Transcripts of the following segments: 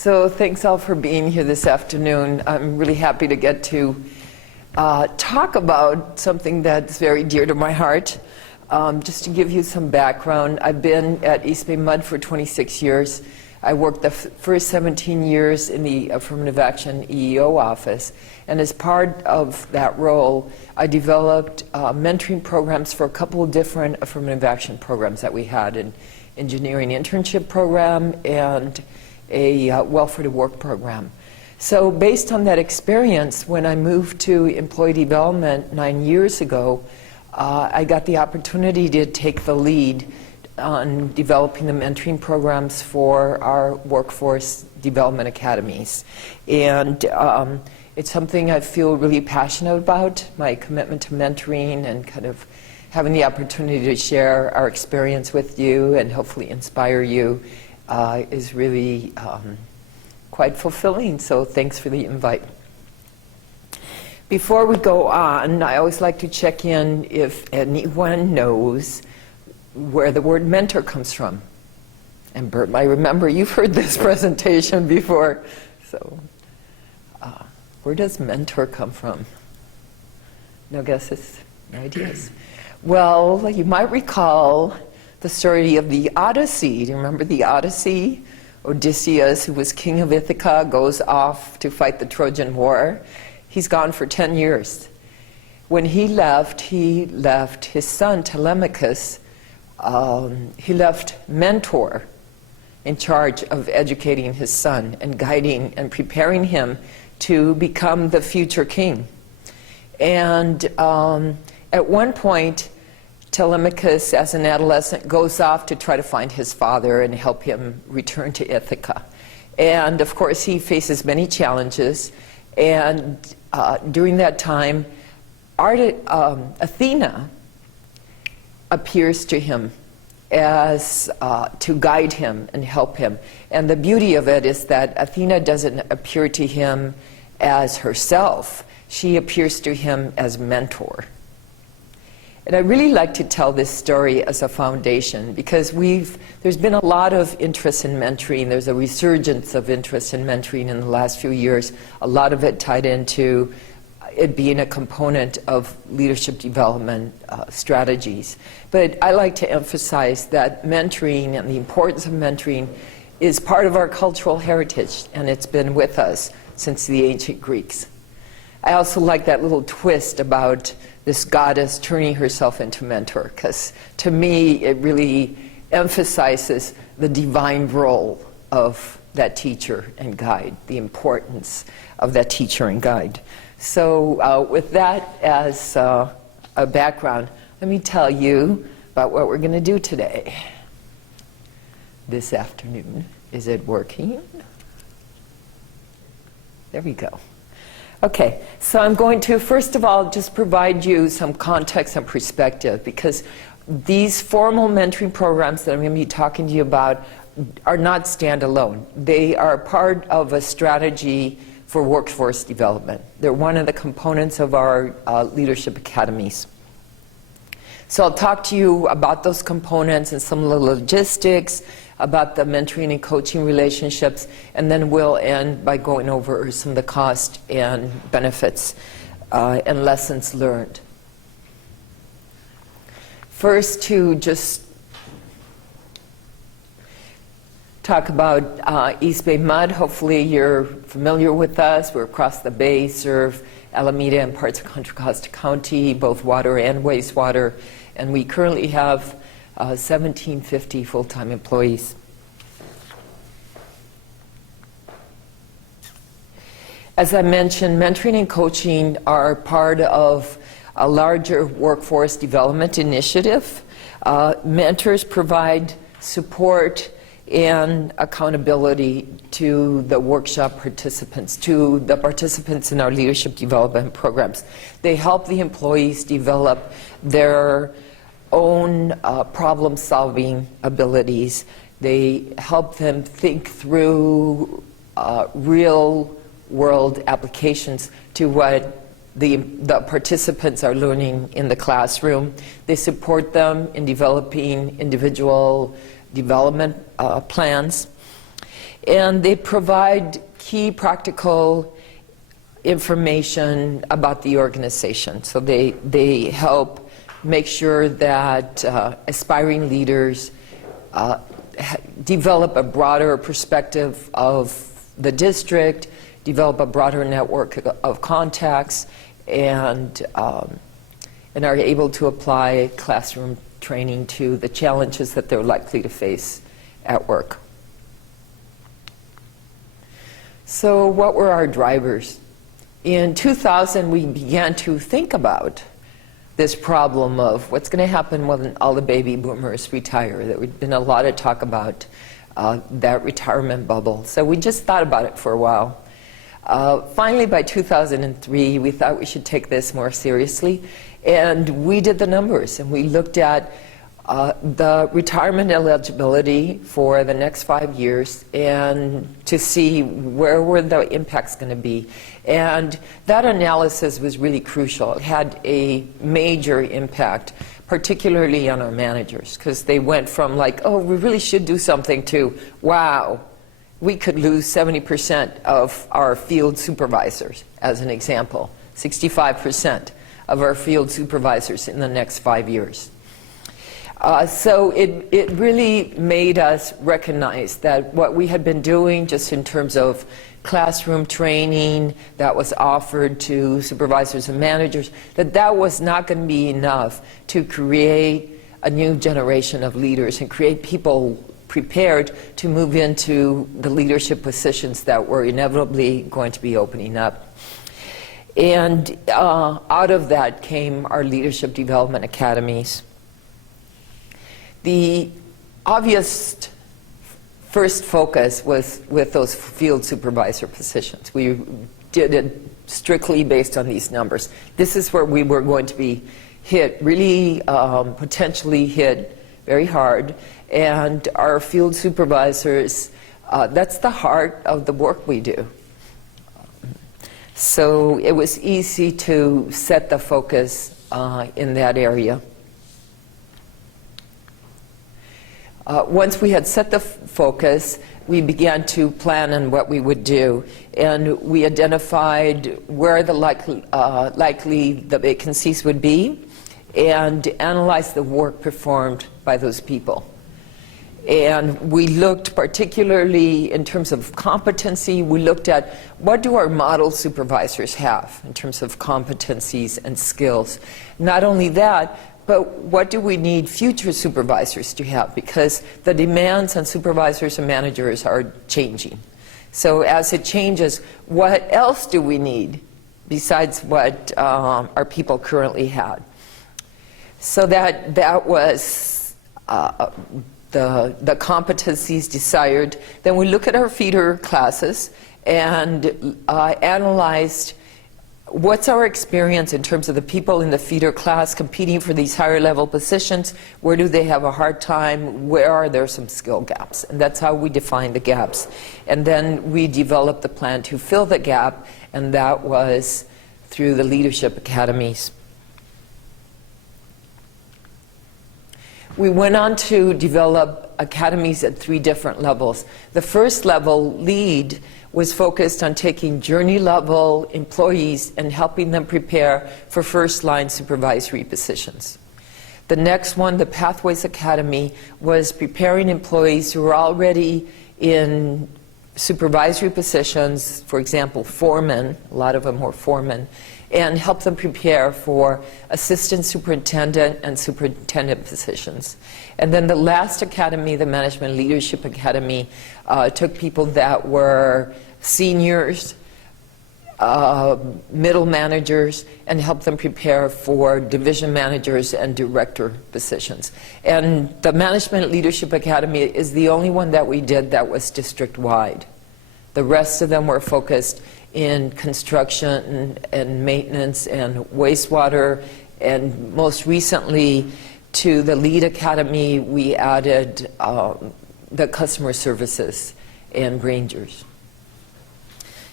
So thanks all for being here this afternoon. I'm really happy to get to talk about something that's very dear to my heart. Just to give you some background, I've been at East Bay Mud for 26 years. I worked the first 17 years in the Affirmative Action EEO office, and as part of that role, I developed mentoring programs for a couple of different affirmative action programs that we had, an engineering internship program and a welfare to work program. So based on that experience, when I moved to employee development 9 years ago, I got the opportunity to take the lead on developing the mentoring programs for our workforce development academies. And it's something I feel really passionate about, my commitment to mentoring and kind of having the opportunity to share our experience with you and hopefully inspire you is really quite fulfilling. So thanks for the invite. Before we go on, I always like to check in if anyone knows where the word mentor comes from. And Bert, I remember you've heard this presentation before. So where does mentor come from? No guesses? No ideas? Well, you might recall the story of the Odyssey. Do you remember the Odyssey? Odysseus, who was king of Ithaca, goes off to fight the Trojan War. He's gone for 10 years. When he left his son Telemachus. He left mentor in charge of educating his son and guiding and preparing him to become the future king. And at one point, Telemachus, as an adolescent, goes off to try to find his father and help him return to Ithaca. And of course, he faces many challenges. And during that time, Athena appears to him as to guide him and help him. And the beauty of it is that Athena doesn't appear to him as herself. She appears to him as mentor. And I really like to tell this story as a foundation because there's been a lot of interest in mentoring. There's a resurgence of interest in mentoring in the last few years. A lot of it tied into it being a component of leadership development strategies. But I like to emphasize that mentoring and the importance of mentoring is part of our cultural heritage, and it's been with us since the ancient Greeks. I also like that little twist about this goddess turning herself into mentor, because to me it really emphasizes the divine role of that teacher and guide, the importance of that teacher and guide. So with that as a background, let me tell you about what we're going to do today. This afternoon. Is it working? There we go. Okay, so I'm going to, first of all, just provide you some context and perspective, because these formal mentoring programs that I'm going to be talking to you about are not standalone. They are part of a strategy for workforce development. They're one of the components of our leadership academies. So I'll talk to you about those components and some of the logistics, about the mentoring and coaching relationships, and then we'll end by going over some of the cost and benefits and lessons learned. First, to just talk about East Bay Mud. Hopefully you're familiar with us. We're across the bay, serve Alameda and parts of Contra Costa County, both water and wastewater, and we currently have 1,750 full-time employees. As I mentioned, mentoring and coaching are part of a larger workforce development initiative. Mentors provide support and accountability to the workshop participants, to the participants in our leadership development programs. They help the employees develop their own problem-solving abilities. They help them think through real-world applications to what the participants are learning in the classroom. They support them in developing individual development plans. And they provide key practical information about the organization. So they help make sure that aspiring leaders develop a broader perspective of the district, develop a broader network of contacts, and are able to apply classroom training to the challenges that they're likely to face at work. So what were our drivers? In 2000, we began to think about this problem of what's going to happen when all the baby boomers retire. There had been a lot of talk about that retirement bubble. So we just thought about it for a while. Finally, by 2003, we thought we should take this more seriously. And we did the numbers, and we looked at the retirement eligibility for the next 5 years and to see where were the impacts going to be. And that analysis was really crucial. It had a major impact, particularly on our managers, because they went from like, oh, we really should do something, to, wow, we could lose 70% of our field supervisors, as an example, 65% of our field supervisors in the next 5 years. So it really made us recognize that what we had been doing just in terms of classroom training that was offered to supervisors and managers, that was not going to be enough to create a new generation of leaders and create people prepared to move into the leadership positions that were inevitably going to be opening up. And out of that came our leadership development academies. The obvious first focus was with those field supervisor positions. We did it strictly based on these numbers. This is where we were going to be hit, really potentially hit very hard. And our field supervisors, that's the heart of the work we do. So it was easy to set the focus in that area. Once we had set the focus, we began to plan on what we would do. And we identified where the likely the vacancies would be and analyzed the work performed by those people. And we looked particularly in terms of competency, we looked at what do our model supervisors have in terms of competencies and skills. Not only that, but what do we need future supervisors to have? Because the demands on supervisors and managers are changing. So as it changes, what else do we need besides what our people currently had? So that was the competencies desired. Then we look at our feeder classes and analyzed what's our experience in terms of the people in the feeder class competing for these higher level positions. Where do they have a hard time? Where are there some skill gaps? And that's how we define the gaps. And then we developed the plan to fill the gap, and that was through the leadership academies. We went on to develop academies at 3 different levels. The first level, lead, was focused on taking journey-level employees and helping them prepare for first-line supervisory positions. The next one, the Pathways Academy, was preparing employees who were already in supervisory positions, for example, foremen, a lot of them were foremen, and help them prepare for assistant superintendent and superintendent positions. And then the last academy, the Management Leadership Academy, took people that were seniors, middle managers, and helped them prepare for division managers and director positions. And the Management Leadership Academy is the only one that we did that was district-wide. The rest of them were focused in construction and maintenance and wastewater, and most recently to the LEAD Academy we added the customer services and rangers.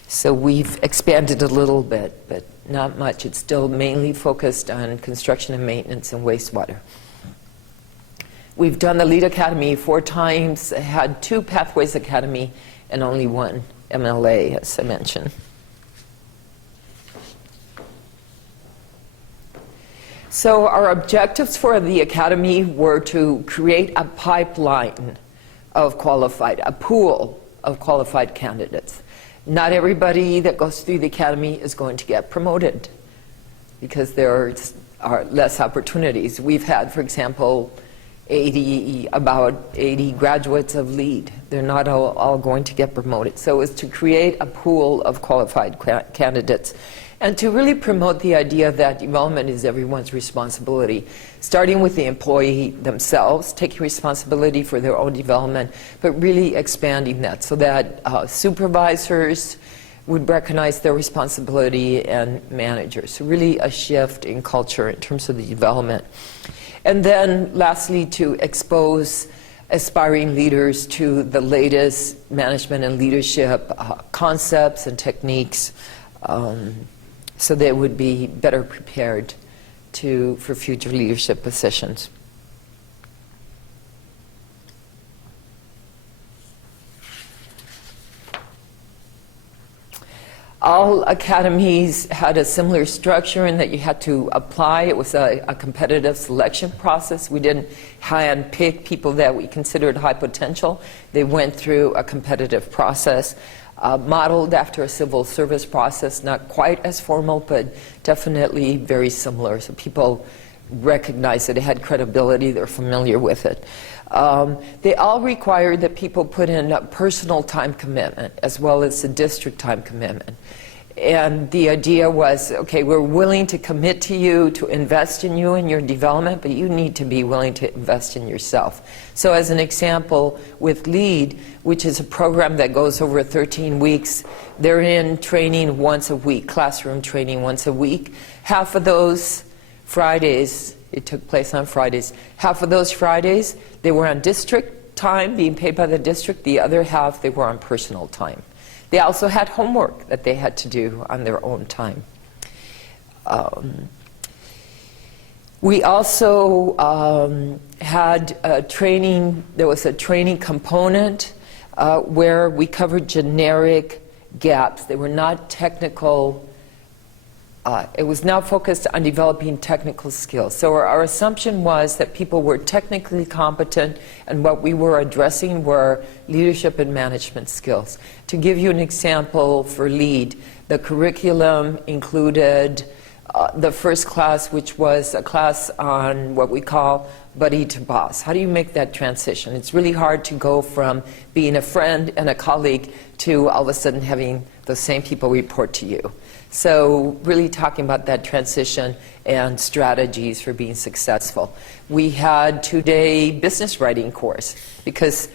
So we've expanded a little bit, but not much. It's still mainly focused on construction and maintenance and wastewater. We've done the LEAD Academy 4 times, had 2 Pathways Academy and only one MLA, as I mentioned. So our objectives for the Academy were to create a pipeline of qualified, a pool of qualified candidates. Not everybody that goes through the Academy is going to get promoted because there are less opportunities. We've had, for example, about 80 graduates of LEAD. They're not all going to get promoted. So it's to create a pool of qualified candidates and to really promote the idea that development is everyone's responsibility, starting with the employee themselves, taking responsibility for their own development, but really expanding that so that supervisors would recognize their responsibility and managers. So really a shift in culture in terms of the development. And then lastly, to expose aspiring leaders to the latest management and leadership concepts and techniques, so they would be better prepared for future leadership positions. All academies had a similar structure in that you had to apply. It was a competitive selection process. We didn't hand-pick people that we considered high potential. They went through a competitive process. Modeled after a civil service process, not quite as formal, but definitely very similar. So people recognize that it had credibility, they're familiar with it. They all required that people put in a personal time commitment as well as a district time commitment. And the idea was, okay, we're willing to commit to you, to invest in you and your development, but you need to be willing to invest in yourself. So as an example, with LEAD, which is a program that goes over 13 weeks, they're in training once a week, classroom training once a week. Half of those Fridays, it took place on Fridays, half of those Fridays, they were on district time, being paid by the district. The other half, they were on personal time. They also had homework that they had to do on their own time. We also had a training, there was a training component where we covered generic gaps. They were not technical. It was not focused on developing technical skills. So our assumption was that people were technically competent, and what we were addressing were leadership and management skills. To give you an example for LEAD, the curriculum included the first class, which was a class on what we call buddy to boss. How do you make that transition? It's really hard to go from being a friend and a colleague to all of a sudden having those same people report to you. So really talking about that transition and strategies for being successful. We had 2-day business writing course because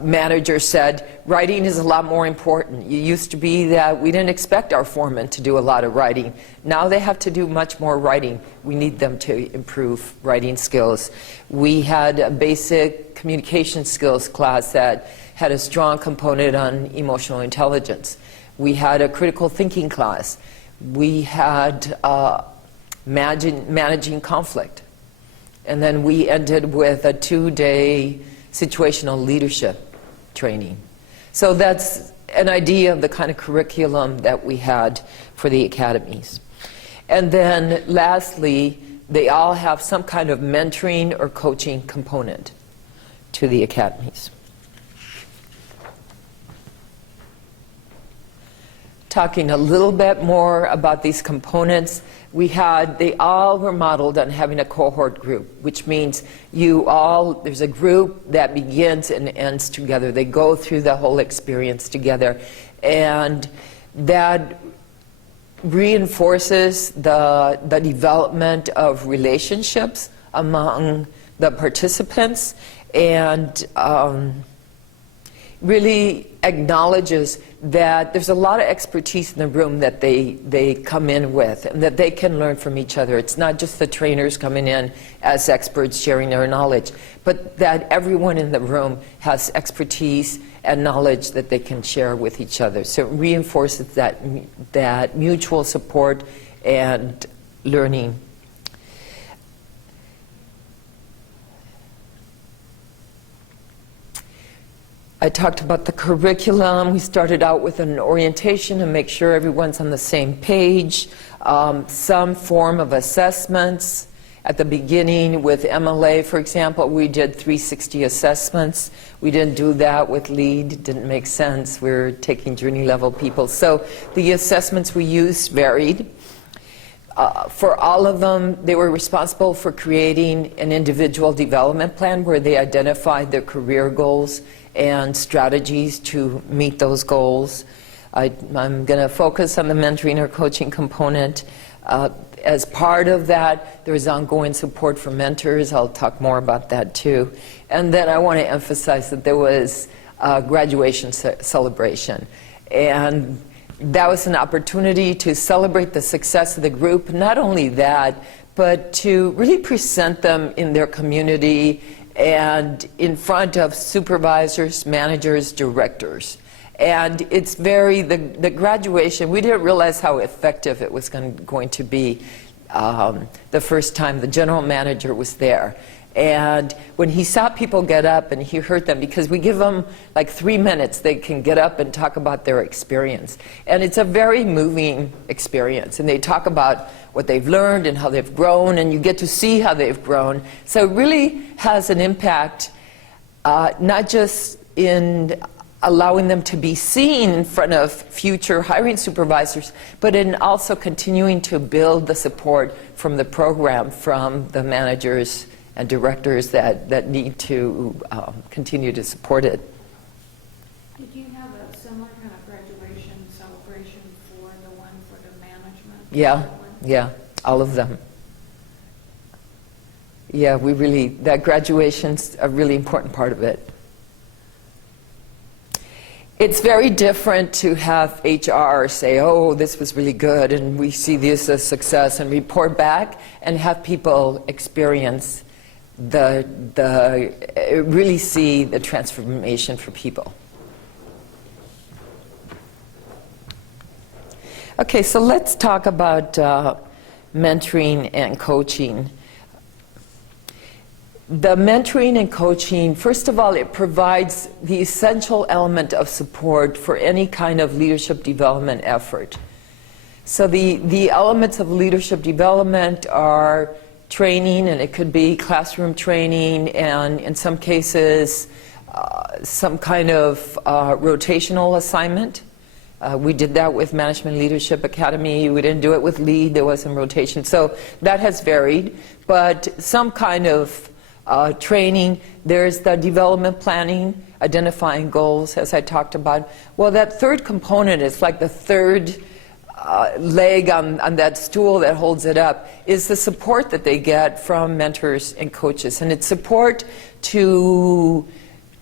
manager said writing is a lot more important. It used to be that we didn't expect our foremen to do a lot of writing. Now they have to do much more writing. We need them to improve writing skills. We had a basic communication skills class that had a strong component on emotional intelligence. We had a critical thinking class. We had managing conflict. And then we ended with a 2-day situational leadership training. So that's an idea of the kind of curriculum that we had for the academies. And then lastly, they all have some kind of mentoring or coaching component to the academies. Talking a little bit more about these components, they all were modeled on having a cohort group, which means there's a group that begins and ends together. They go through the whole experience together. And that reinforces the development of relationships among the participants and really acknowledges that there's a lot of expertise in the room that they come in with and that they can learn from each other. It's not just the trainers coming in as experts sharing their knowledge, but that everyone in the room has expertise and knowledge that they can share with each other. So it reinforces that mutual support and learning. I talked about the curriculum. We started out with an orientation to make sure everyone's on the same page. Some form of assessments. At the beginning with MLA, for example, we did 360 assessments. We didn't do that with LEAD. It didn't make sense. We were taking journey level people. So the assessments we used varied. For all of them, they were responsible for creating an individual development plan where they identified their career goals and strategies to meet those goals. I'm going to focus on the mentoring or coaching component. As part of that, there is ongoing support for mentors. I'll talk more about that too. And then I want to emphasize that there was a graduation celebration. And that was an opportunity to celebrate the success of the group. Not only that, but to really present them in their community and in front of supervisors, managers, directors. And it's the graduation, we didn't realize how effective it was going to be the first time the general manager was there. And when he saw people get up and he heard them, because we give them like 3 minutes, they can get up and talk about their experience. And it's a very moving experience. And they talk about what they've learned and how they've grown, and you get to see how they've grown. So it really has an impact, not just in allowing them to be seen in front of future hiring supervisors, but in also continuing to build the support from the program, from the managers and directors that need to continue to support it. Did you have a similar kind of graduation celebration for the one for the management? Yeah, all of them. Yeah, that graduation's a really important part of it. It's very different to have HR say, oh, this was really good, and we see this as success, and report back, and have people experience really see the transformation for people. Okay, so let's talk about mentoring and coaching. The mentoring and coaching, first of all, it provides the essential element of support for any kind of leadership development effort. So the elements of leadership development are training, and it could be classroom training, and in some cases, some kind of rotational assignment. We did that with Management Leadership Academy. We didn't do it with LEAD. There was some rotation. So that has varied, but some kind of training. There's the development planning, identifying goals, as I talked about. Well, that third component is like the third leg on that stool that holds it up, is the support that they get from mentors and coaches. And it's support to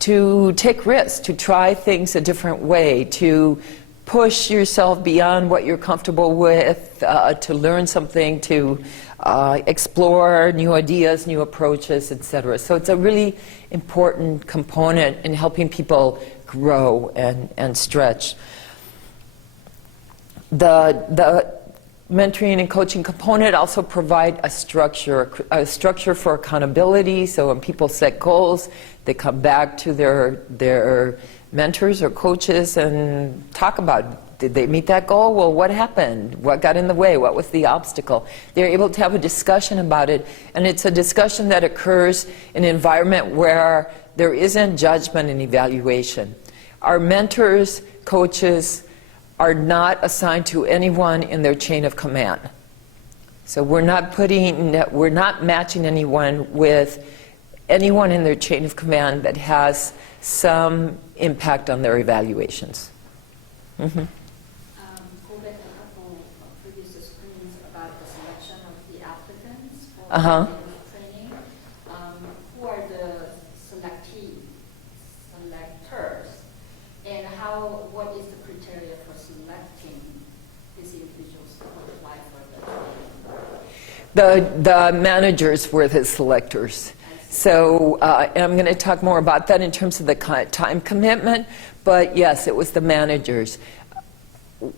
take risks, to try things a different way, to push yourself beyond what you're comfortable with, to learn something, to explore new ideas, new approaches, etc. So it's a really important component in helping people grow and stretch. The mentoring and coaching component also provide a structure for accountability. So when people set goals, they come back to their mentors or coaches and talk about, did they meet that goal? Well, what happened? What got in the way? What was the obstacle? They're able to have a discussion about it, and it's a discussion that occurs in an environment where there isn't judgment and evaluation. Our mentors, coaches, are not assigned to anyone in their chain of command. So we're not matching anyone with anyone in their chain of command that has some impact on their evaluations. Mm-hmm. Go back to a couple of previous screens about the selection of the applicants for training. Who are the selectors, and what is the criteria for selecting these individuals to apply for the training? The managers were the selectors. So I'm going to talk more about that in terms of the time commitment, but yes, it was the managers.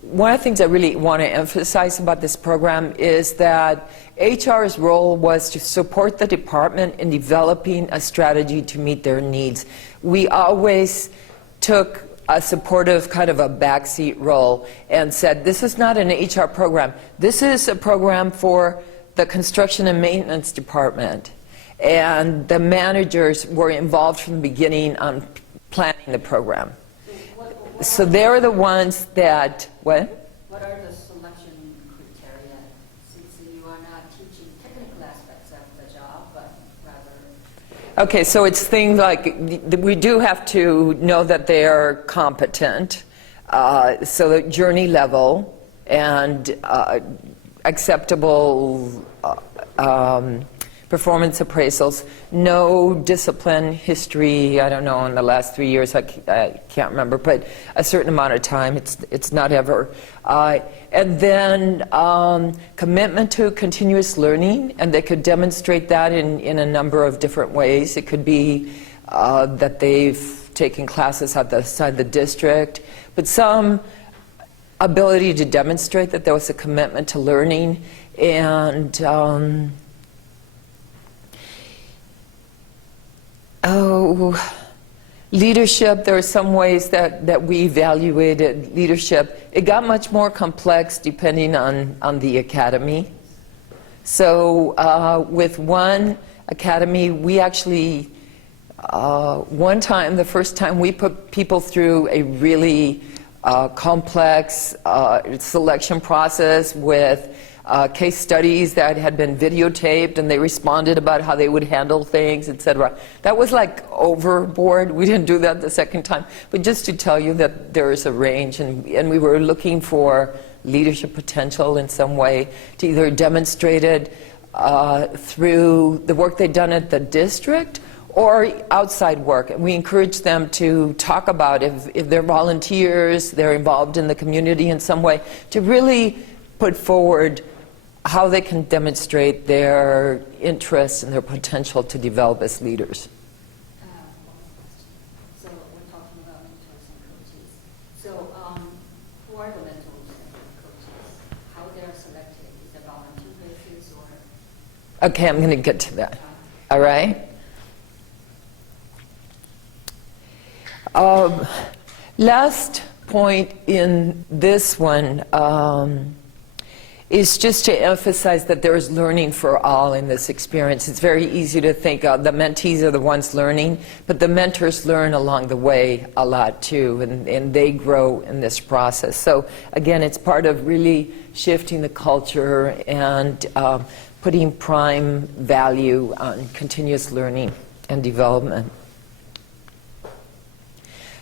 One of the things I really want to emphasize about this program is that HR's role was to support the department in developing a strategy to meet their needs. We always took a supportive kind of a backseat role and said, this is not an HR program. This is a program for the construction and maintenance department. And the managers were involved from the beginning on planning the program. So they're the ones that, what? What are the selection criteria, since you are not teaching technical aspects of the job, but rather... Okay, so it's things like, we do have to know that they are competent, so the journey level and acceptable performance appraisals, no discipline history, I don't know, in the last 3 years, I can't remember, but a certain amount of time, it's not ever. And then commitment to continuous learning, and they could demonstrate that in a number of different ways. It could be that they've taken classes outside the district, but some ability to demonstrate that there was a commitment to learning, and leadership. There are some ways that we evaluated leadership. It got much more complex depending on the academy. So with one academy, we actually, one time, the first time, we put people through a really complex selection process with case studies that had been videotaped, and they responded about how they would handle things, etc. That was like overboard. We didn't do that the second time. But just to tell you that there is a range, and we were looking for leadership potential in some way to either demonstrate it through the work they'd done at the district or outside work. And we encourage them to talk about if they're volunteers, they're involved in the community in some way, to really put forward how they can demonstrate their interest and their potential to develop as leaders. So we're talking about mentors and coaches. So who are the mentors and coaches? How they're selected? Is it volunteer basis or? Okay, I'm going to get to that. All right. Last point in this one is just to emphasize that there is learning for all in this experience. It's very easy to think the mentees are the ones learning, but the mentors learn along the way a lot too, and they grow in this process. So again, it's part of really shifting the culture and putting prime value on continuous learning and development.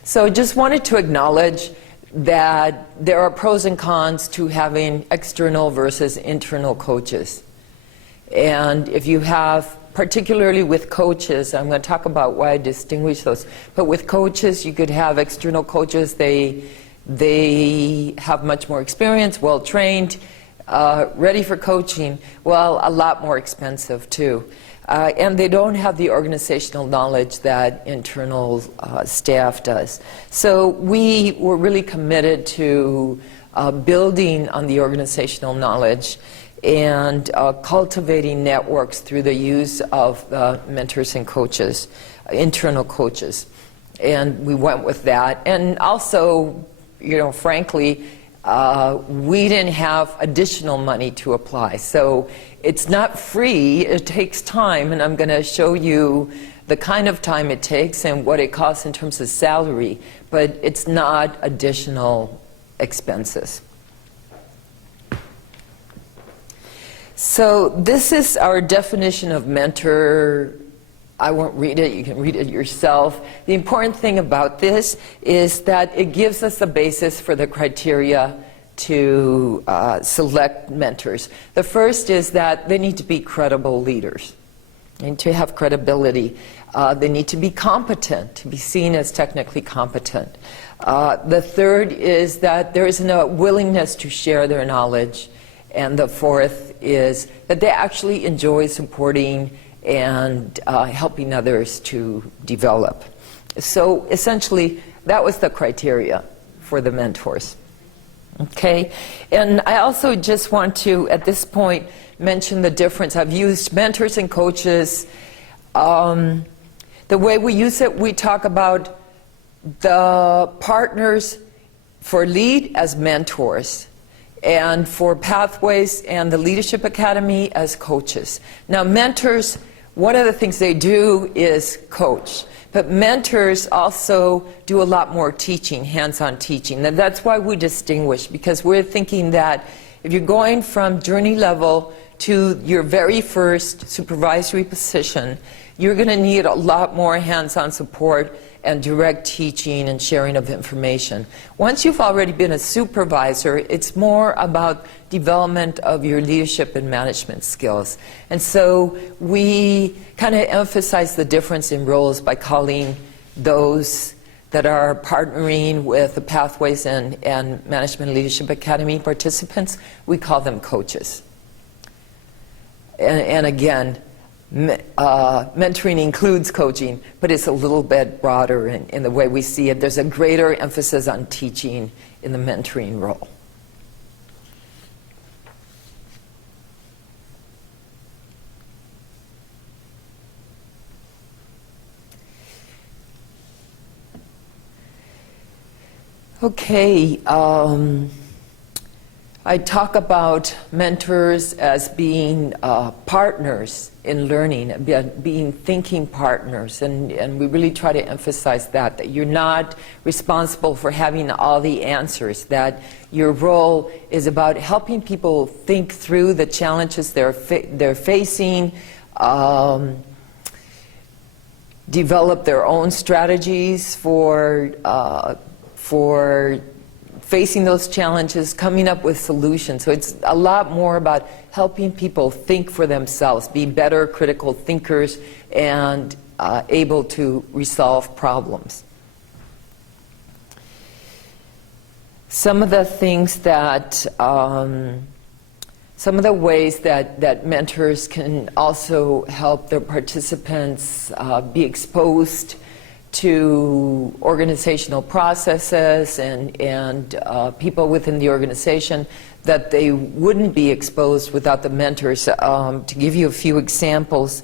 So just wanted to acknowledge that there are pros and cons to having external versus internal coaches. And if you have, particularly with coaches, I'm going to talk about why I distinguish those, but with coaches you could have external coaches, they have much more experience, well trained, ready for coaching, well, a lot more expensive too. And they don't have the organizational knowledge that internal staff does. So we were really committed to building on the organizational knowledge and cultivating networks through the use of mentors and coaches, internal coaches. And we went with that. And also, you know, frankly, we didn't have additional money to apply. So it's not free, it takes time, and I'm going to show you the kind of time it takes and what it costs in terms of salary, but it's not additional expenses. So this is our definition of mentor. I won't read it, you can read it yourself. The important thing about this is that it gives us a basis for the criteria to select mentors. The first is that they need to be credible leaders. They need to have credibility. They need to be competent, to be seen as technically competent. The third is that there is a willingness to share their knowledge. And the fourth is that they actually enjoy supporting and helping others to develop. So essentially, that was the criteria for the mentors. Okay, and I also just want to, at this point, mention the difference. I've used mentors and coaches. The way we use it, we talk about the partners for LEAD as mentors, and for Pathways and the Leadership Academy as coaches. Now, mentors, one of the things they do is coach, but mentors also do a lot more teaching, hands-on teaching. And that's why we distinguish, because we're thinking that if you're going from journey level to your very first supervisory position, you're going to need a lot more hands-on support and direct teaching and sharing of information. Once you've already been a supervisor, it's more about development of your leadership and management skills. And so we kind of emphasize the difference in roles by calling those that are partnering with the Pathways and Management Leadership Academy participants, we call them coaches. And again, mentoring includes coaching, but it's a little bit broader in the way we see it. There's a greater emphasis on teaching in the mentoring role. Okay, I talk about mentors as being partners in learning, being thinking partners, and we really try to emphasize that you're not responsible for having all the answers, that your role is about helping people think through the challenges they're facing, develop their own strategies for facing those challenges, coming up with solutions. So it's a lot more about helping people think for themselves, be better critical thinkers, and able to resolve problems. Some of the things that, some of the ways that mentors can also help their participants be exposed to organizational processes and people within the organization that they wouldn't be exposed without the mentors. To give you a few examples,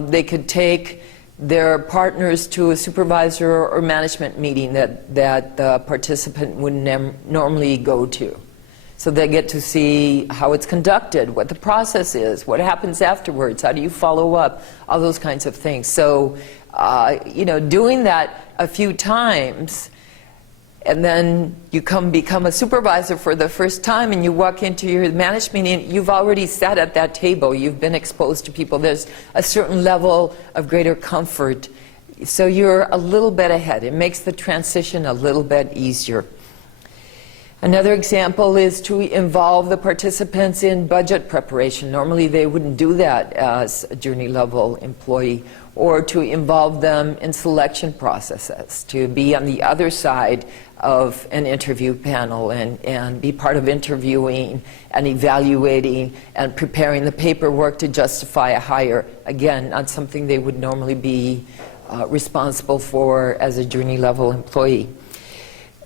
they could take their partners to a supervisor or management meeting that the participant wouldn't normally go to. So they get to see how it's conducted, what the process is, what happens afterwards, how do you follow up, all those kinds of things. So doing that a few times, and then you become a supervisor for the first time, and you walk into your management meeting, you've already sat at that table, you've been exposed to people, there's a certain level of greater comfort, so you're a little bit ahead. It makes the transition a little bit easier. Another example is to involve the participants in budget preparation. Normally they wouldn't do that as a journey level employee, or to involve them in selection processes, to be on the other side of an interview panel and be part of interviewing and evaluating and preparing the paperwork to justify a hire. Again, not something they would normally be responsible for as a journey level employee.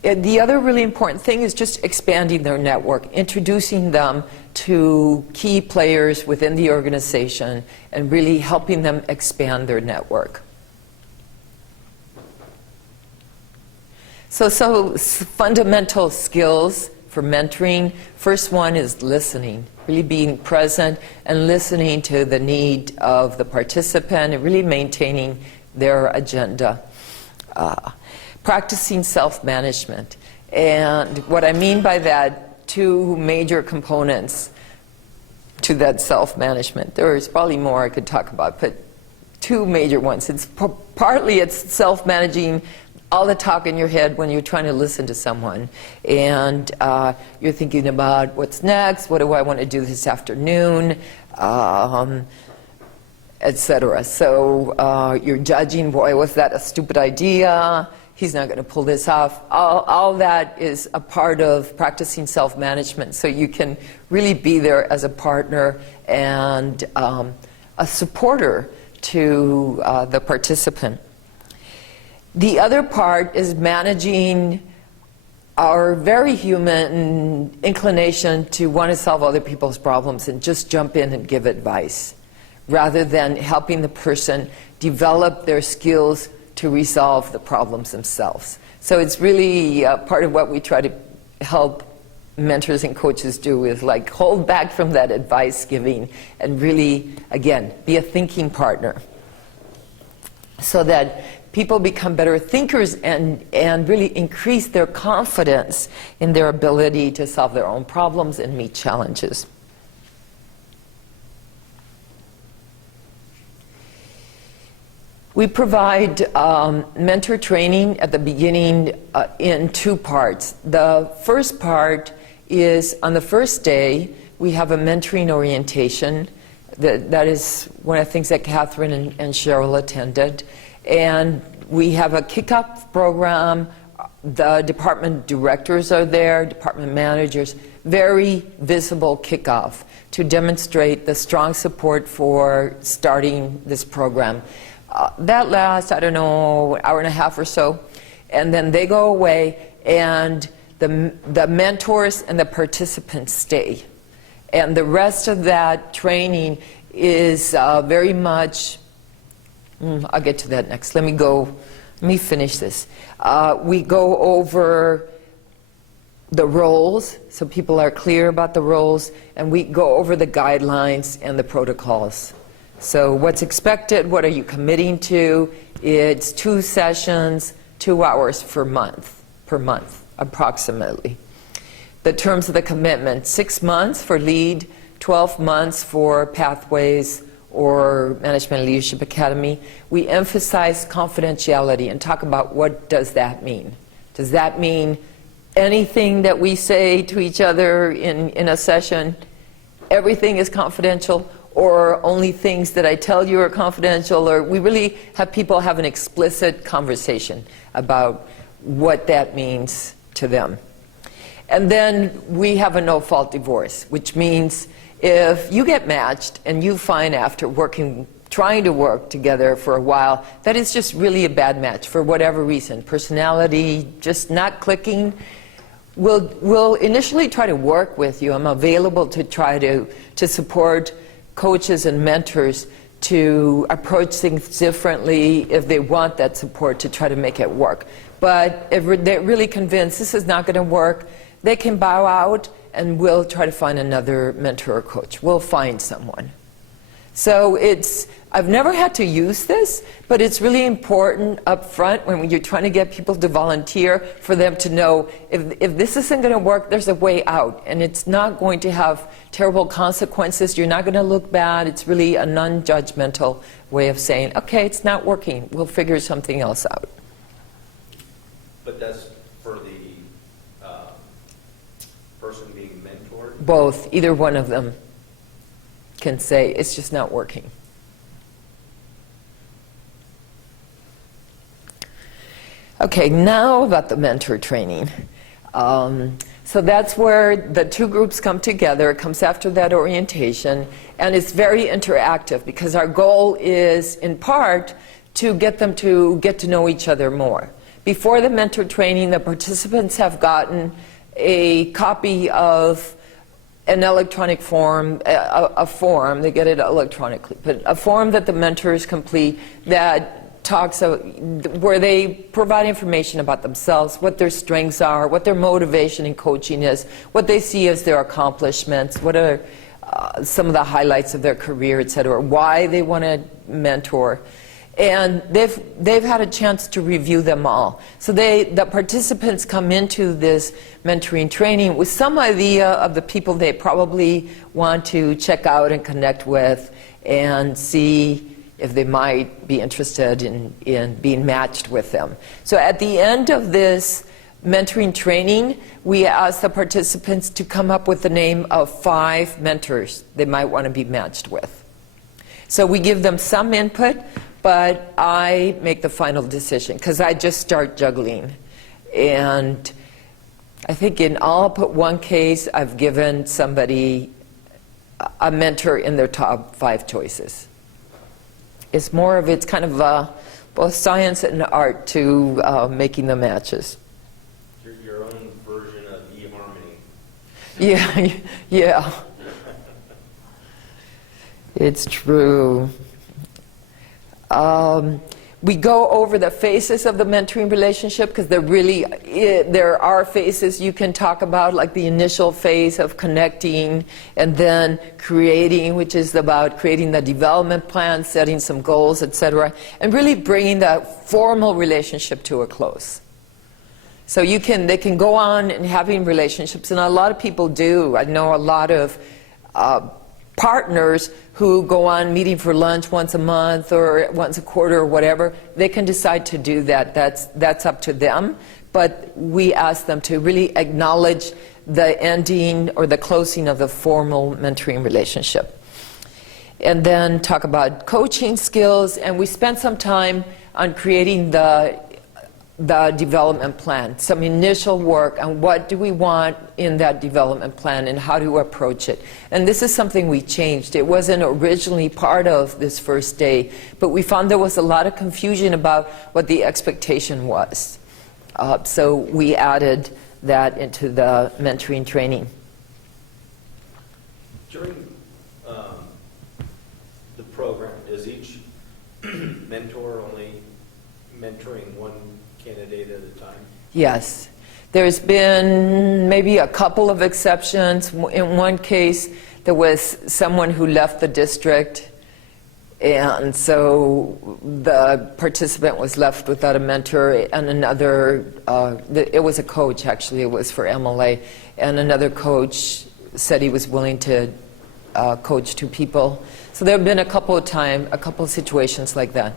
The other really important thing is just expanding their network, introducing them to key players within the organization and really helping them expand their network. So fundamental skills for mentoring. First one is listening, really being present and listening to the need of the participant and really maintaining their agenda. Practicing self-management. And what I mean by that, two major components to that self-management. There's probably more I could talk about, but two major ones. Partly it's self-managing all the talk in your head when you're trying to listen to someone. And you're thinking about what's next, what do I want to do this afternoon, etc. So you're judging, boy, was that a stupid idea? He's not going to pull this off. All that is a part of practicing self-management, so you can really be there as a partner and a supporter to the participant. The other part is managing our very human inclination to want to solve other people's problems and just jump in and give advice, rather than helping the person develop their skills to resolve the problems themselves. So it's really part of what we try to help mentors and coaches do, is like hold back from that advice giving and really, again, be a thinking partner, so that people become better thinkers and really increase their confidence in their ability to solve their own problems and meet challenges. We provide mentor training at the beginning in two parts. The first part is on the first day, we have a mentoring orientation. That is one of the things that Catherine and Cheryl attended. And we have a kickoff program. The department directors are there, department managers, very visible kickoff to demonstrate the strong support for starting this program. That lasts, I don't know, an hour and a half or so, and then they go away, and the mentors and the participants stay. And the rest of that training is very much, I'll get to that next. Let me finish this. We go over the roles, so people are clear about the roles, and we go over the guidelines and the protocols. So what's expected, what are you committing to? It's 2 sessions, 2 hours per month, approximately. The terms of the commitment, 6 months for LEAD, 12 months for Pathways or Management Leadership Academy. We emphasize confidentiality and talk about what does that mean. Does that mean anything that we say to each other in a session, everything is confidential? Or only things that I tell you are confidential? Or we really have people have an explicit conversation about what that means to them. And then we have a no-fault divorce, which means if you get matched and you find after trying to work together for a while, that is just really a bad match for whatever reason, personality, just not clicking, we'll initially try to work with you. I'm available to try to support coaches and mentors to approach things differently if they want that support to try to make it work. But if they're really convinced this is not going to work, they can bow out and we'll try to find another mentor or coach. We'll find someone. So I've never had to use this, but it's really important up front when you're trying to get people to volunteer for them to know if this isn't going to work, there's a way out. And it's not going to have terrible consequences. You're not going to look bad. It's really a non-judgmental way of saying, okay, it's not working. We'll figure something else out. But that's for the person being mentored? Both. Either one of them can say, it's just not working. Okay, now about the mentor training. So that's where the 2 groups come together. It comes after that orientation, and it's very interactive because our goal is, in part, to get them to get to know each other more. Before the mentor training, the participants have gotten a copy of an electronic form, a form, they get it electronically, but a form that the mentors complete that talks where they provide information about themselves, what their strengths are, what their motivation in coaching is, what they see as their accomplishments, what are some of the highlights of their career, etc., why they want to mentor. And they've had a chance to review them all. So the participants come into this mentoring training with some idea of the people they probably want to check out and connect with and see if they might be interested in being matched with them. So at the end of this mentoring training, we ask the participants to come up with the name of 5 mentors they might want to be matched with. So we give them some input, but I make the final decision because I just start juggling. And I think in all but one case, I've given somebody a mentor in their top 5 choices. It's kind of both science and art to making the matches. Your own version of eHarmony. Yeah. It's true. We go over the phases of the mentoring relationship because there are phases you can talk about, like the initial phase of connecting, and then creating, which is about creating the development plan, setting some goals, etc., and really bringing the formal relationship to a close. So they can go on and having relationships, and a lot of people do. I know a lot of partners who go on meeting for lunch once a month or once a quarter or whatever. They can decide to do that. That's up to them. But we ask them to really acknowledge the ending or the closing of the formal mentoring relationship. And then talk about coaching skills, and we spent some time on creating the development plan, some initial work on what do we want in that development plan and how to approach it. And this is something we changed. It wasn't originally part of this first day, but we found there was a lot of confusion about what the expectation was. So we added that into the mentoring training. During the program, is each mentor only mentoring one candidate at a time? Yes. There's been maybe a couple of exceptions. In one case, there was someone who left the district, and so the participant was left without a mentor, and another, it was a coach actually, it was for MLA, and another coach said he was willing to coach 2 people. So there have been a couple of situations like that.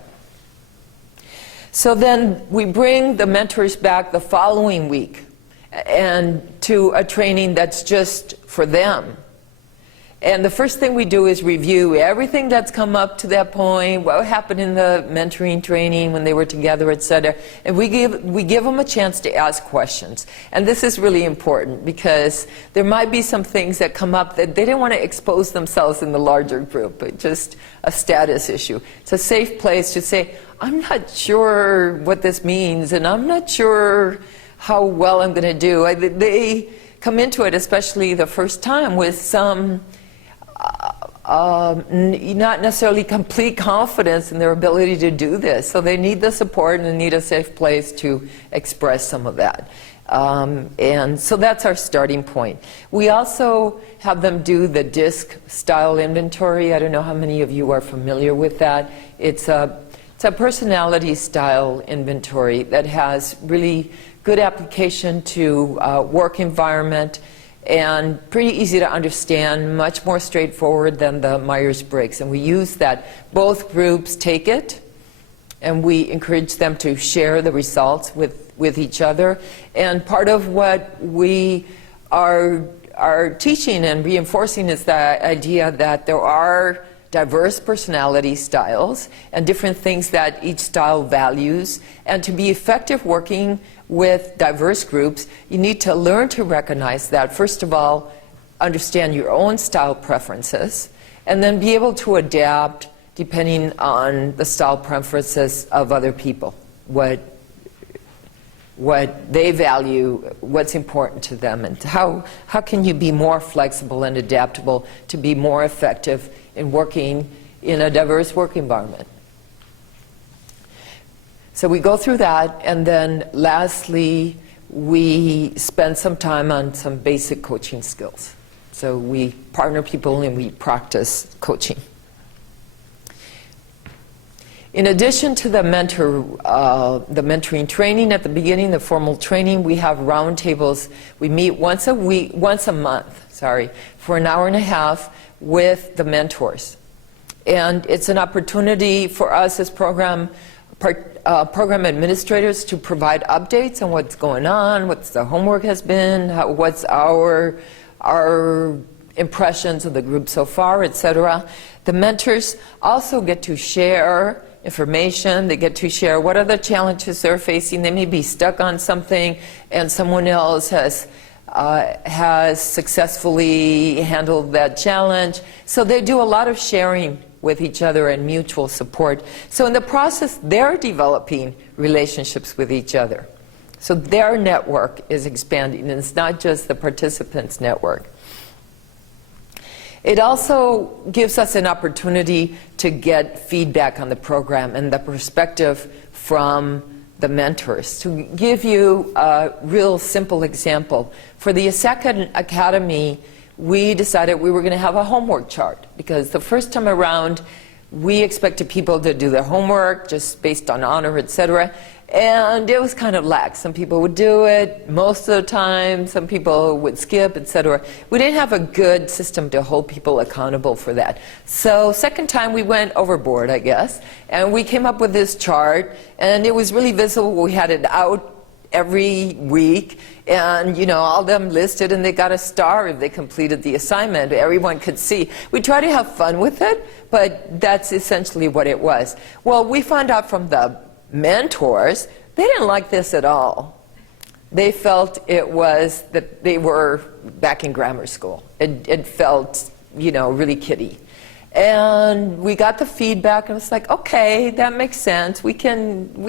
So then we bring the mentors back the following week and to a training that's just for them. And the first thing we do is review everything that's come up to that point, what happened in the mentoring training when they were together, etc. And we give them a chance to ask questions. And this is really important because there might be some things that come up that they didn't want to expose themselves in the larger group, but just a status issue. It's a safe place to say, I'm not sure what this means, and I'm not sure how well I'm going to do. They come into it, especially the first time, with some not necessarily complete confidence in their ability to do this. So they need the support and they need a safe place to express some of that. And so that's our starting point. We also have them do the DISC style inventory. I don't know how many of you are familiar with that. It's a personality style inventory that has really good application to work environment and pretty easy to understand, much more straightforward than the Myers-Briggs. And we use that. Both groups take it, and we encourage them to share the results with each other. And part of what we are teaching and reinforcing is the idea that there are diverse personality styles and different things that each style values. And to be effective working with diverse groups, you need to learn to recognize that. First of all, understand your own style preferences, and then be able to adapt depending on the style preferences of other people, what they value, what's important to them, and how can you be more flexible and adaptable to be more effective in working in a diverse work environment. So we go through that, and then lastly, we spend some time on some basic coaching skills. So we partner people and we practice coaching. In addition to the mentoring training at the beginning, the formal training, we have roundtables. We meet once a month, for an hour and a half with the mentors. And it's an opportunity for us as program administrators to provide updates on what's going on, what the homework has been, what's our impressions of the group so far, etc. The mentors also get to share information. They get to share what are the challenges they're facing. They may be stuck on something and someone else has successfully handled that challenge. So they do a lot of sharing with each other and mutual support. So in the process, they're developing relationships with each other. So their network is expanding, and it's not just the participants' network. It also gives us an opportunity to get feedback on the program and the perspective from the mentors. To give you a real simple example, for the Second Academy, we decided we were going to have a homework chart, because the first time around, we expected people to do their homework just based on honor, etc. And it was kind of lax. Some people would do it most of the time, some people would skip, etc. We didn't have a good system to hold people accountable for that. So second time we went overboard, I guess, and we came up with this chart, and it was really visible. We had it out every week, and all of them listed, and they got a star if they completed the assignment. Everyone could see. We try to have fun with it, but that's essentially what it was. Well, we found out from the mentors, they didn't like this at all. They felt it was that they were back in grammar school. It felt, really kiddie. And we got the feedback, and it was like, okay, that makes sense. We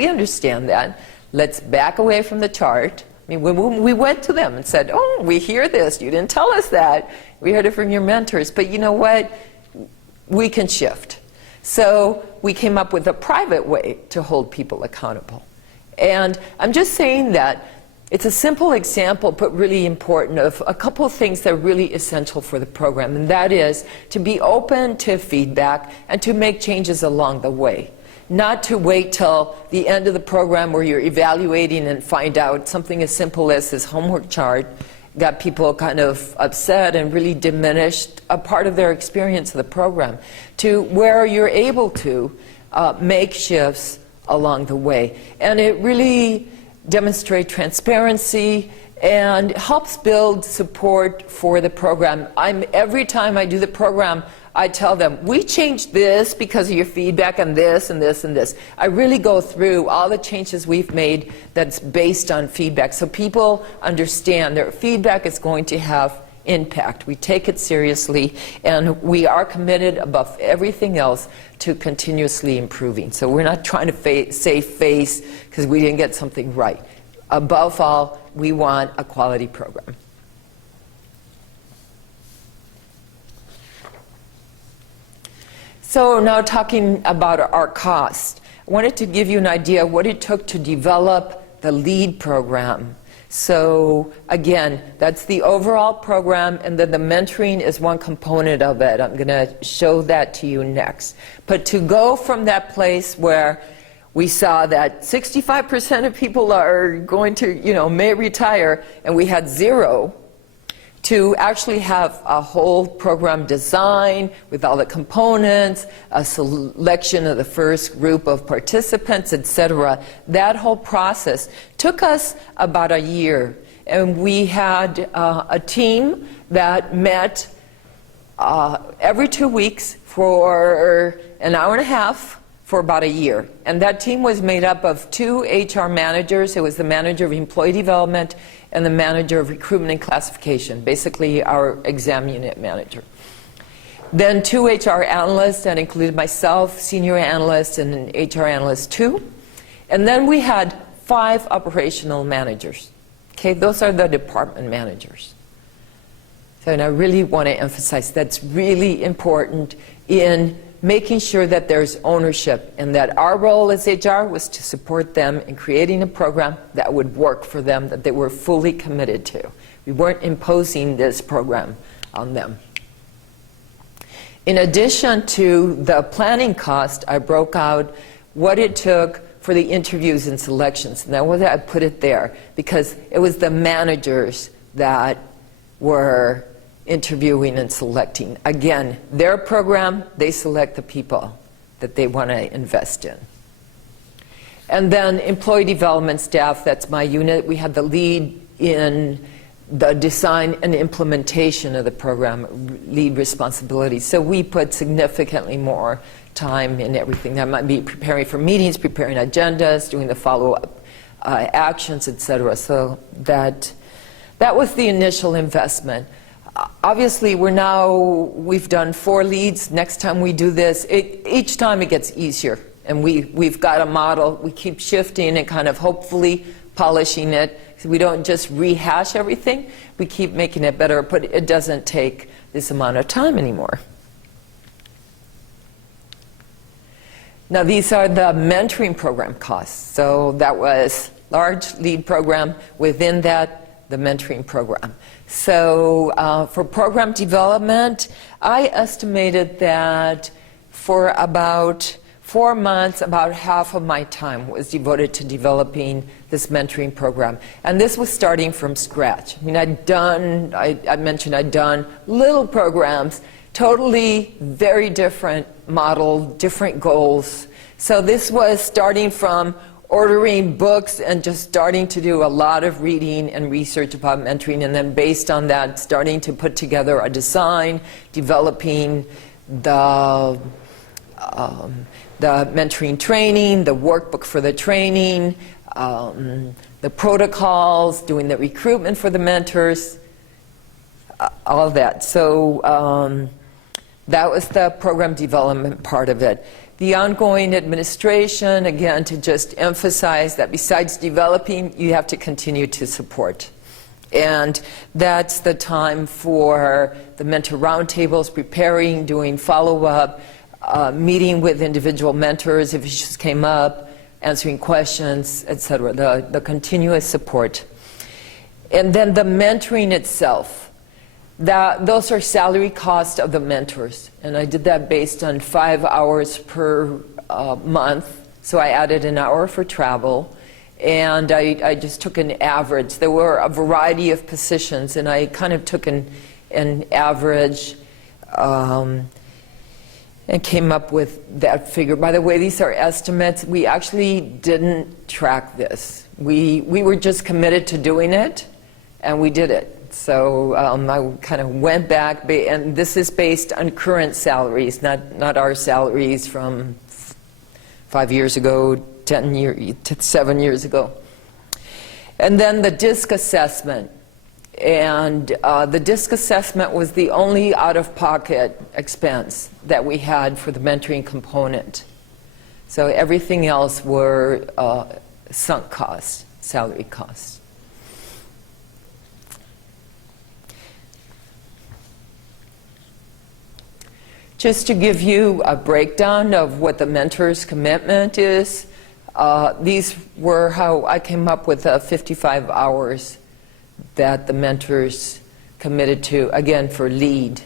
understand that. Let's back away from the chart. I mean, we went to them and said, oh, we hear this. You didn't tell us that. We heard it from your mentors. But you know what? We can shift. So we came up with a private way to hold people accountable. And I'm just saying that it's a simple example, but really important, of a couple of things that are really essential for the program. And that is to be open to feedback and to make changes along the way. Not to wait till the end of the program where you're evaluating and find out something as simple as this homework chart got people kind of upset and really diminished a part of their experience of the program, to where you're able to make shifts along the way. And it really demonstrates transparency and helps build support for the program. Every time I do the program, I tell them, we changed this because of your feedback and this and this and this. I really go through all the changes we've made that's based on feedback, so people understand their feedback is going to have impact. We take it seriously, and we are committed above everything else to continuously improving. So we're not trying to save face because we didn't get something right. Above all, we want a quality program. So now talking about our cost, I wanted to give you an idea of what it took to develop the LEAD program. So again, that's the overall program, and then the mentoring is one component of it. I'm going to show that to you next. But to go from that place where we saw that 65% of people are going to, may retire, and we had 0, to actually have a whole program design with all the components, a selection of the first group of participants, etc. That whole process took us about a year. And we had a team that met every 2 weeks for an hour and a half for about a year. And that team was made up of 2 HR managers. It was the manager of employee development and the manager of recruitment and classification, basically our exam unit manager. Then 2 HR analysts, that included myself, senior analyst, and an HR analyst too. And then we had 5 operational managers. Okay, those are the department managers. So, and I really want to emphasize that's really important in making sure that there's ownership, and that our role as HR was to support them in creating a program that would work for them, that they were fully committed to. We weren't imposing this program on them. In addition to the planning cost, I broke out what it took for the interviews and selections. And that's why I put it there, because it was the managers that were interviewing and selecting. Again, their program, they select the people that they want to invest in. And then employee development staff, that's my unit. We had the lead in the design and implementation of the program, lead responsibility. So we put significantly more time in everything. That might be preparing for meetings, preparing agendas, doing the follow-up actions, etc. So that was the initial investment. Obviously, we've done 4 leads. Next time we do this, each time it gets easier. And we've got a model. We keep shifting and kind of hopefully polishing it. We don't just rehash everything, we keep making it better, but it doesn't take this amount of time anymore. Now these are the mentoring program costs. So that was large lead program, within that the mentoring program. So for program development, I estimated that for about 4 months, about half of my time was devoted to developing this mentoring program. And this was starting from scratch. I mean, I mentioned I'd done little programs, totally very different model, different goals. So this was starting from ordering books and just starting to do a lot of reading and research about mentoring, and then based on that, starting to put together a design, developing the mentoring training, the workbook for the training, the protocols, doing the recruitment for the mentors, all of that. So that was the program development part of it. The ongoing administration, again, to just emphasize that besides developing, you have to continue to support. And that's the time for the mentor roundtables, preparing, doing follow-up, meeting with individual mentors if issues came up, answering questions, etc. The continuous support. And then the mentoring itself. Those are salary costs of the mentors. And I did that based on 5 hours per month. So I added an hour for travel. And I just took an average. There were a variety of positions, and I kind of took an average and came up with that figure. By the way, these are estimates. We actually didn't track this. We were just committed to doing it, and we did it. So I kind of went back, and this is based on current salaries, not our salaries from 5 years ago, 7 years ago. And then the DISC assessment. And the DISC assessment was the only out-of-pocket expense that we had for the mentoring component. So everything else were sunk costs, salary costs. Just to give you a breakdown of what the mentor's commitment is, these were how I came up with 55 hours that the mentors committed to, again, for lead.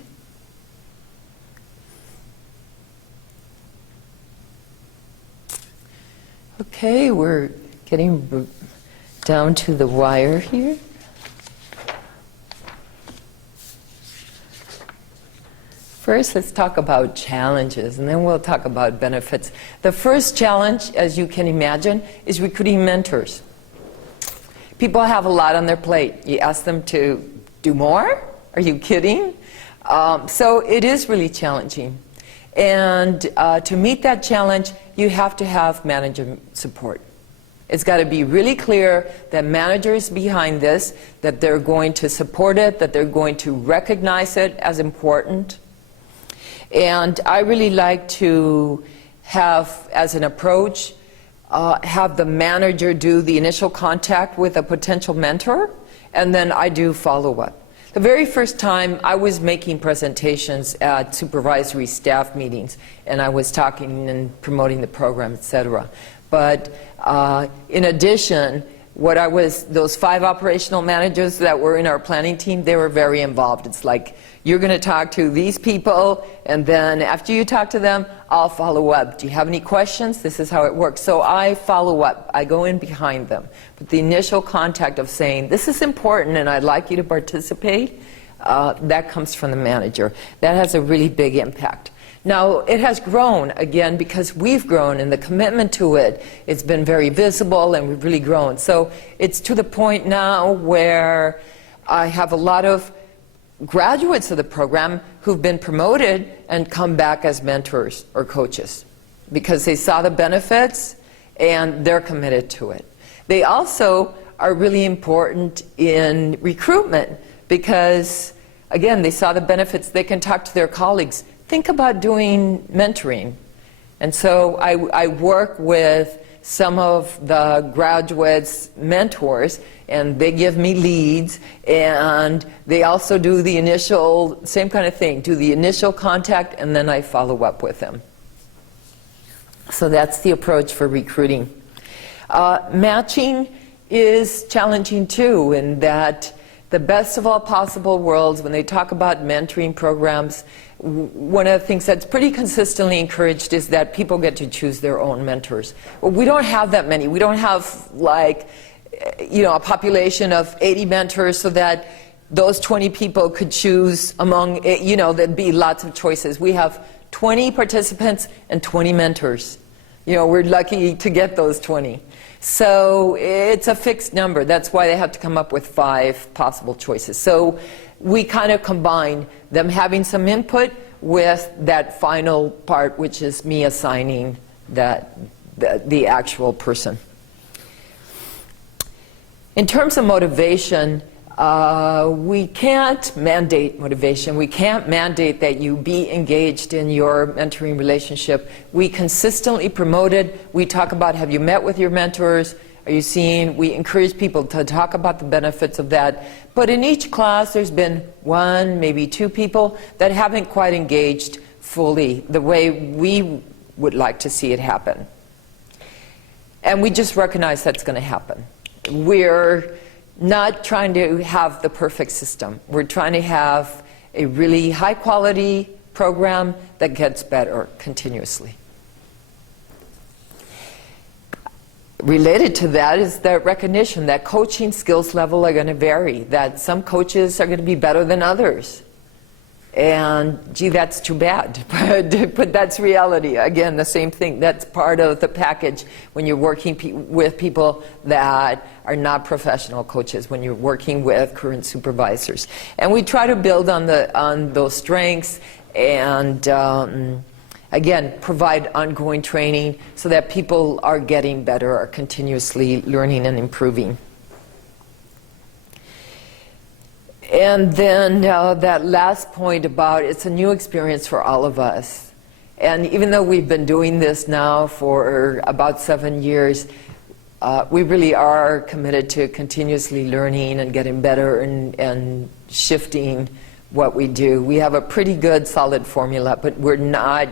Okay, we're getting down to the wire here. First, let's talk about challenges, and then we'll talk about benefits. The first challenge, as you can imagine, is recruiting mentors. People have a lot on their plate. You ask them to do more? Are you kidding? So it is really challenging. And to meet that challenge, you have to have manager support. It's got to be really clear that managers behind this, that they're going to support it, that they're going to recognize it as important. And I really like to have, as an approach, have the manager do the initial contact with a potential mentor, and then I do follow-up. The very first time I was making presentations at supervisory staff meetings, and I was talking and promoting the program, etc. But in addition, those 5 operational managers that were in our planning team, they were very involved. It's like, you're going to talk to these people, and then after you talk to them, I'll follow up. Do you have any questions? This is how it works. So I follow up. I go in behind them. But the initial contact of saying, this is important and I'd like you to participate, that comes from the manager. That has a really big impact. Now, it has grown, again, because we've grown, and the commitment to it, it's been very visible, and we've really grown. So it's to the point now where I have a lot of graduates of the program who've been promoted and come back as mentors or coaches because they saw the benefits and they're committed to it. They also are really important in recruitment because, again, they saw the benefits. They can talk to their colleagues. Think about doing mentoring. And so I work with some of the graduates' mentors, and they give me leads, and they also do the initial, same kind of thing, do the initial contact, and then I follow up with them. So that's the approach for recruiting. Matching is challenging too, in that the best of all possible worlds, when they talk about mentoring programs, one of the things that's pretty consistently encouraged is that people get to choose their own mentors. Well, we don't have that many. We don't have, like, a population of 80 mentors so that those 20 people could choose among, there'd be lots of choices. We have 20 participants and 20 mentors. We're lucky to get those 20. So it's a fixed number. That's why they have to come up with 5 possible choices. So we kind of combine them having some input with that final part, which is me assigning the actual person. In terms of motivation, we can't mandate motivation. We can't mandate that you be engaged in your mentoring relationship. We consistently promote it. We talk about, have you met with your mentors? Are you seeing? We encourage people to talk about the benefits of that. But in each class, there's been 1, maybe 2 people that haven't quite engaged fully the way we would like to see it happen. And we just recognize that's going to happen. We're not trying to have the perfect system. We're trying to have a really high quality program that gets better continuously. Related to that is that recognition that coaching skills level are going to vary, that some coaches are going to be better than others. And gee, that's too bad, but that's reality. Again, the same thing. That's part of the package when you're working with people that are not professional coaches, when you're working with current supervisors. And we try to build on those strengths and again, provide ongoing training so that people are getting better, are continuously learning and improving. And then that last point about it's a new experience for all of us. And even though we've been doing this now for about 7 years, we really are committed to continuously learning and getting better and shifting what we do. We have a pretty good solid formula, but we're not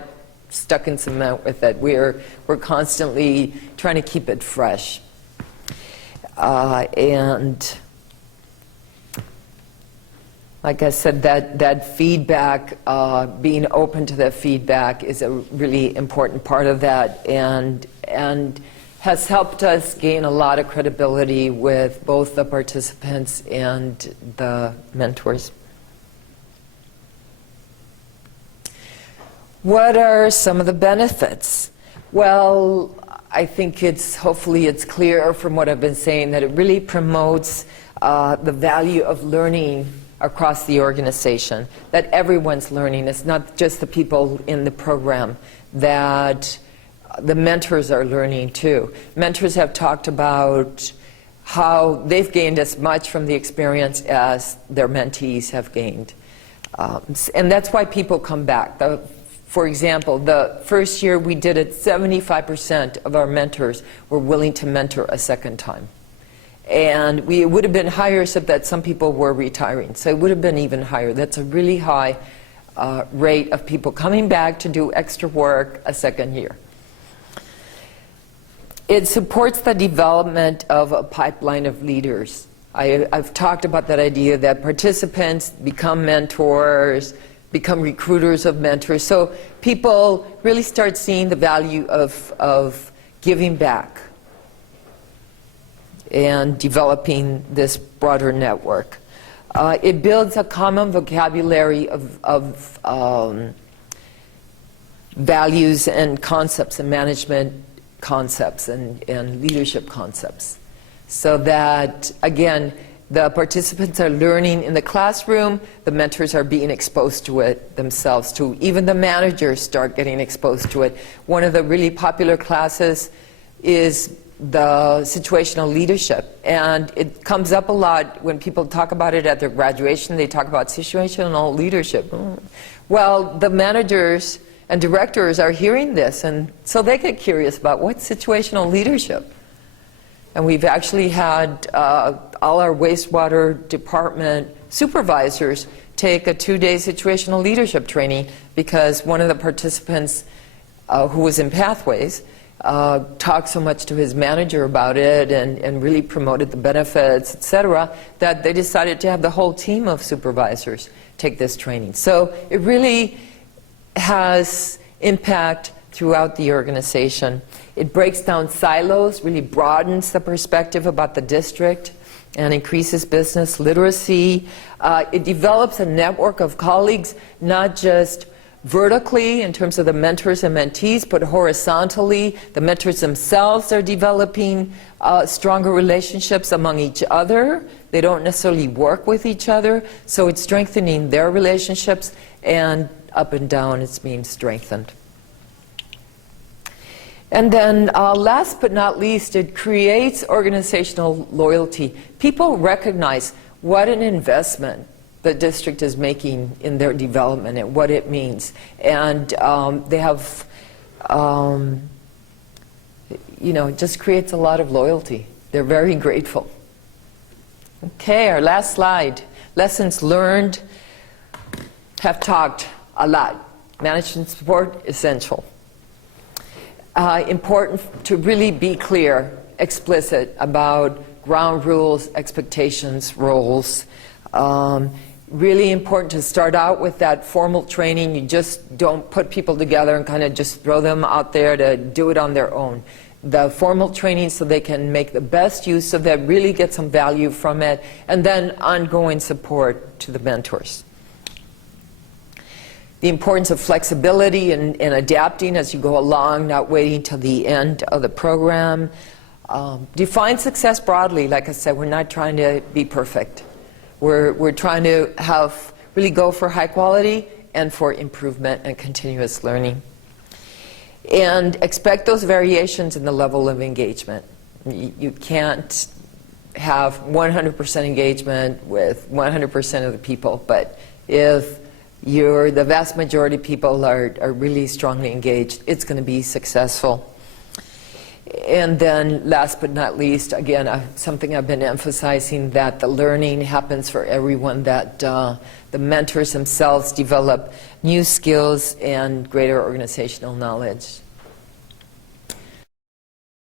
stuck in cement with it. We're constantly trying to keep it fresh. And like I said, that feedback, being open to that feedback is a really important part of that, and has helped us gain a lot of credibility with both the participants and the mentors. What are some of the benefits? Well, I think hopefully it's clear from what I've been saying that it really promotes the value of learning across the organization, that everyone's learning. It's not just the people in the program, that the mentors are learning too. Mentors have talked about how they've gained as much from the experience as their mentees have gained. And that's why people come back. For example, the first year we did it, 75% of our mentors were willing to mentor a second time. And it would have been higher except that some people were retiring. So it would have been even higher. That's a really high rate of people coming back to do extra work a second year. It supports the development of a pipeline of leaders. I've talked about that idea that participants become mentors, become recruiters of mentors. So people really start seeing the value of giving back and developing this broader network. It builds a common vocabulary of values and concepts and management concepts and leadership concepts. So that, again, the participants are learning in the classroom, the mentors are being exposed to it themselves too. Even the managers start getting exposed to it. One of the really popular classes is the situational leadership, and it comes up a lot when people talk about it at their graduation. They talk about situational leadership. Well, the managers And directors are hearing this, and so they get curious about what's situational leadership. And we've actually had all our wastewater department supervisors take a 2-day situational leadership training because one of the participants who was in Pathways talked so much to his manager about it and really promoted the benefits, etc., that they decided to have the whole team of supervisors take this training. So it really has impact throughout the organization. It breaks down silos, really broadens the perspective about the district, and increases business literacy. It develops a network of colleagues, not just vertically in terms of the mentors and mentees, but horizontally. The mentors themselves are developing stronger relationships among each other. They don't necessarily work with each other, so it's strengthening their relationships, and up and down it's being strengthened. And then last but not least, it creates organizational loyalty. People recognize what an investment the district is making in their development and what it means. And they have, it just creates a lot of loyalty. They're very grateful. Okay, our last slide. Lessons learned. Have talked a lot. Management support, essential. Important to really be clear, explicit about ground rules, expectations, roles. Really important to start out with that formal training. You just don't put people together and kind of just throw them out there to do it on their own. The formal training so they can make the best use of it, really get some value from it, and then ongoing support to the mentors. The importance of flexibility and adapting as you go along, not waiting till the end of the program. Define success broadly. Like I said, we're not trying to be perfect. We're trying to really go for high quality and for improvement and continuous learning. And expect those variations in the level of engagement. You can't have 100% engagement with 100% of the people, but if the vast majority of people are really strongly engaged, it's going to be successful. And then last but not least, again, something I've been emphasizing, that the learning happens for everyone, that the mentors themselves develop new skills and greater organizational knowledge.